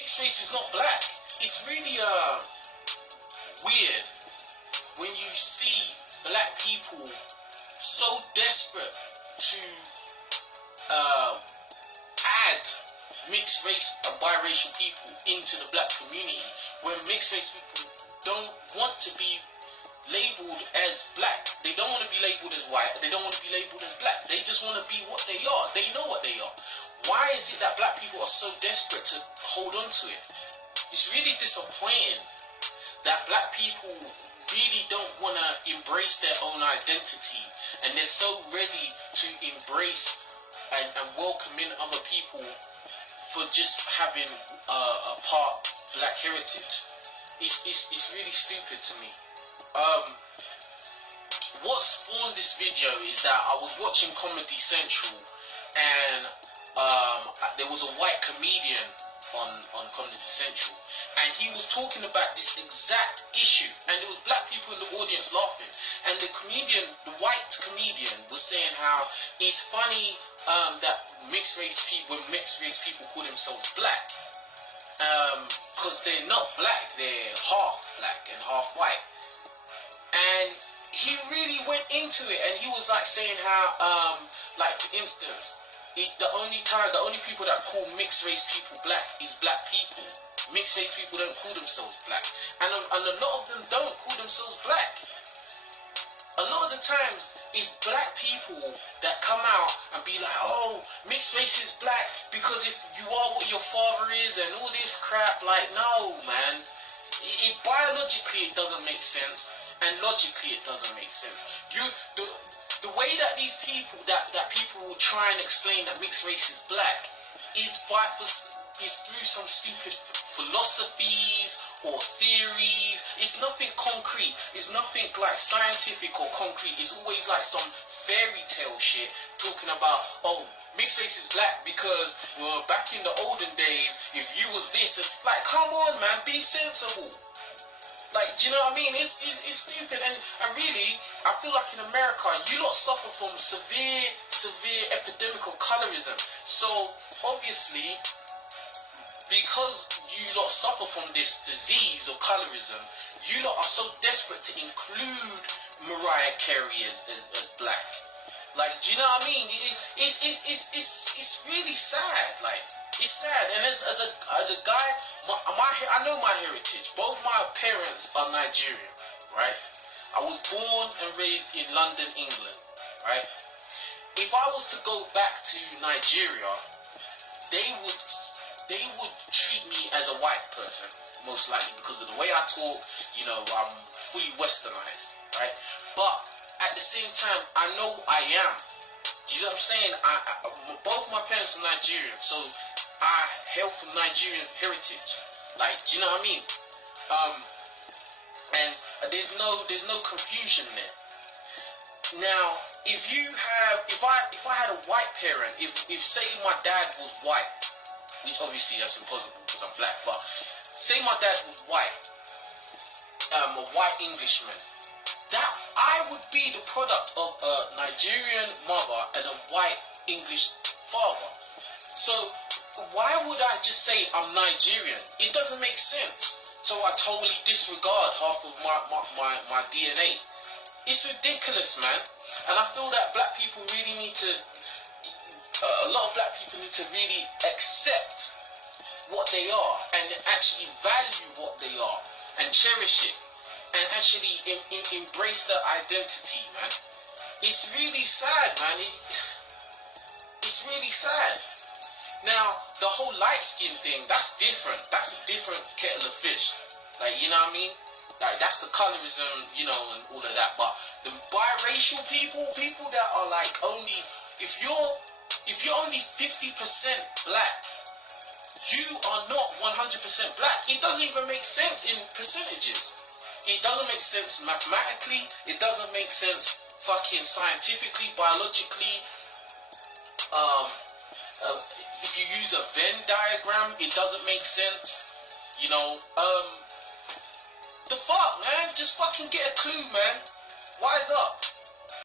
mixed race is not black. It's really weird when you see black people so desperate to add mixed race and biracial people into the black community, when mixed race people don't want to be labeled as black. They don't want to be labeled as white. They don't want to be labeled as black. They just want to be what they are. They know what they are. Why is it that black people are so desperate to hold on to it? It's really disappointing that black people really don't want to embrace their own identity, and they're so ready to embrace and welcome in other people for just having a part black heritage. It's really stupid to me. What spawned this video is that I was watching Comedy Central, and there was a white comedian on Comedy Central, and he was talking about this exact issue, and there was black people in the audience laughing, and the white comedian was saying how it's funny that when mixed race people call themselves black, because they're not black, they're half black and half white. And he really went into it, and he was like saying how like, for instance, the only people that call mixed race people black is black people. Mixed race people don't call themselves black, and a lot of them don't call themselves black. A lot of the times it's black people that come out and be like, oh, mixed race is black because if you are what your father is and all this crap. Like, no, man. Biologically it doesn't make sense, and logically it doesn't make sense. The way that these people that people will try and explain that mixed race is black is through some stupid philosophies or theories. It's nothing concrete. It's nothing like scientific or concrete. It's always like some fairy tale shit talking about, oh, mixed race is black because, well, back in the olden days, if you was this, like, come on, man, be sensible. Like, do you know what I mean? It's stupid, and really, I feel like in America, you lot suffer from severe epidemic of colorism. So obviously, because you lot suffer from this disease of colorism, you lot are so desperate to include Mariah Carey as black. Like, do you know what I mean? It's really sad. Like, it's sad. And as a guy, I know my heritage. Both my parents are Nigerian, right? I was born and raised in London, England, right? If I was to go back to Nigeria, they would treat me as a white person, most likely, because of the way I talk. You know, I'm fully westernized, right? But at the same time, I know I am. You know what I'm saying? Both my parents are Nigerian, so I hail from Nigerian heritage. Like, do you know what I mean? And there's no confusion there. Now, if I had a white parent, if say my dad was white, which obviously that's impossible because I'm black, but say my dad was white, a white Englishman, that I would be the product of a Nigerian mother and a white English father. So why would I just say I'm Nigerian? It doesn't make sense. So I totally disregard half of my DNA. It's ridiculous, man. And I feel that black people really need to, a lot of black people need to really accept what they are and actually value what they are and cherish it and actually embrace their identity, man. It's really sad, man. It's really sad. Now, the whole light skin thing, that's different. That's a different kettle of fish. Like, you know what I mean? Like, that's the colorism, you know, and all of that. But the biracial people that are like only, if you're only 50% black, you are not 100% black. It doesn't even make sense in percentages. It doesn't make sense mathematically. It doesn't make sense fucking scientifically, biologically. If you use a Venn diagram, it doesn't make sense. You know, the fuck, man? Just fucking get a clue, man. Wise up.